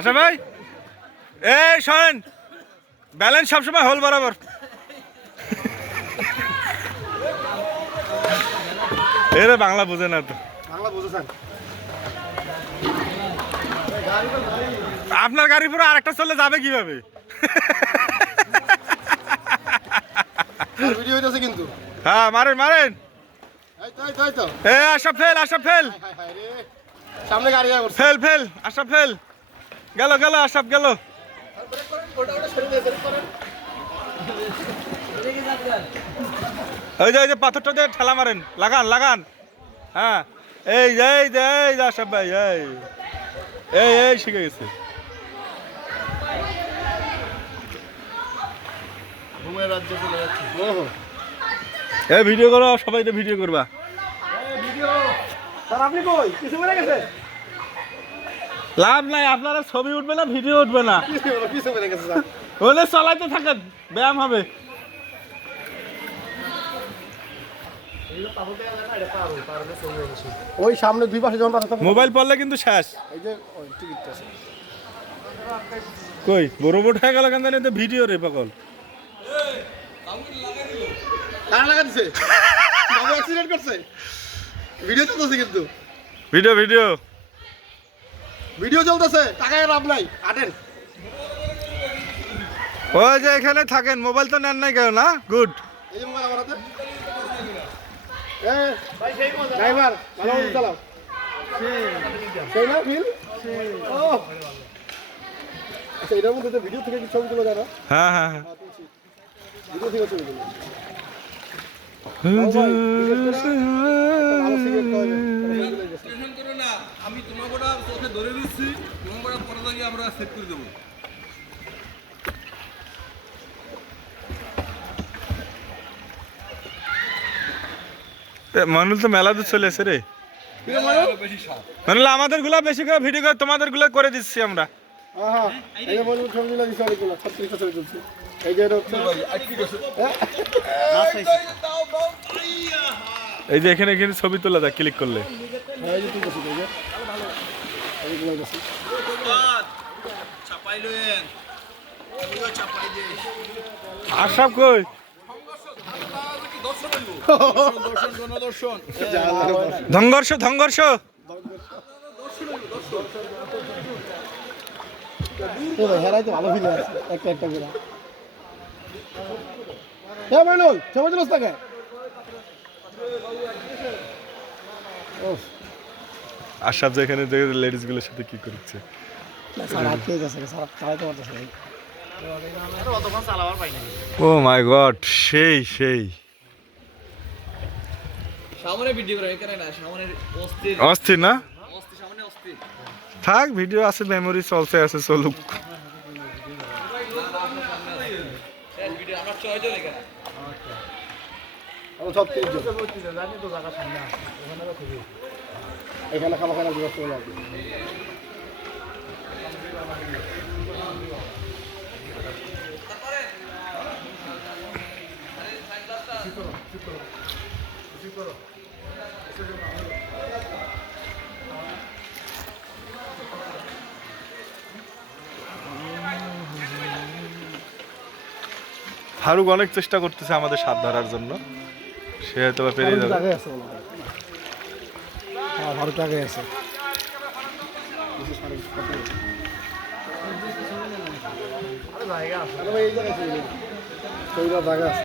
আচ্ছা ভাই? এই শোনেন ব্যালেন্স সবসময় হল বরাবর। এরে বাংলা বোঝে না তো। বাংলা বুঝেছেন আপনার গাড়ি পুরো আরেকটা চলে যাবে কীভাবে? ভিডিও হইতেছে কিন্তু। হ্যাঁ মারেন মারেন। এই তো এই এ ফেল আশা ফেল। সামনে গাড়ি ফেল ফেল আশা ফেল। গেল গেল আশাপ গেল। ওই যে ওই যে পাথরটা দিয়ে ঠেলা মারেন। লাগান লাগান। হ্যাঁ। এই যে এই যে এই যে আশাপ ভাই এই। এই এই শিখে গেছে। ভিডিও করো সবাই ভিডিও করবা। ভিডিও। স্যার আপনি কই? কিছু বলে গেছে? লাভ নাই আপনারা ছবি উঠবে না ভিডিও উঠবে না। কিছু বলে গেছে স্যার ওলে চালাইতে থাকেন ব্যায়াম হবে। ওই সামনে দুই পাশে যখন মোবাইল পড়লে কিন্তু শেষ। এই যে কই বড় বড় হয়ে গেল কেন জানি তো ভিডিও রে পাগল। কার লাগা দিছে? করছে। ভিডিও চলতেছে কিন্তু। Video video. ভিডিও চলতেছে টাকায় লাভ নাই আটেন ওই যে এখানে থাকেন মোবাইল তো নেন নাই কেউ না? গুড এই মোবাইল আমার হাতে। এ ড্রাইভার ভালো মতো চালাও। সেই। না ফিল? ও। আচ্ছা এটার মধ্যে ভিডিও থেকে কি ছবি তোলা যায় না? হ্যাঁ হ্যাঁ হ্যাঁ। ভিডিও থেকে ছবি তোলা ভালো সিগারেট খাওয়া যায় টেনশন করো না আমি তোমাকে ওটা দিচ্ছি তোমাকে পরে দাঁড়িয়ে আমরা সেট করে দেবো। মানুষ তো মেলা তো চলে এসে রে। মানুষ আমাদেরগুলা বেশি করে ভিডিও করে তোমাদেরগুলা করে দিচ্ছি আমরা। এই যে এই এখানে এখানে ছবি তোলা যায় ক্লিক করলে। হ্যাঁ, আশরাফ কই? ধংঘর্ষ ধংঘর্ষ। হেরাই তো ভালো ফিল আছে একটা একটা করে হ্যাঁ আশরাফ যে এখানে লেডিসগুলোর সাথে কি করছে? ও মাই গড সেই সেই। সামনে ভিডিও করে এখানে না সামনে অস্থির। অস্থির না? অস্থির সামনে অস্থির। থাক ভিডিও আছে মেমোরি চলছে আছে চলুক। ভিডিও আমার ছয়জন এখানে খামা খানা দিবস চলে যাবে ফারুক অনেক চেষ্টা করতেছে আমাদের স্বাদ ধরার জন্য। সে হয়তো পেরিয়ে যাবে। আগে টাকায় আছে জায়গা আছে।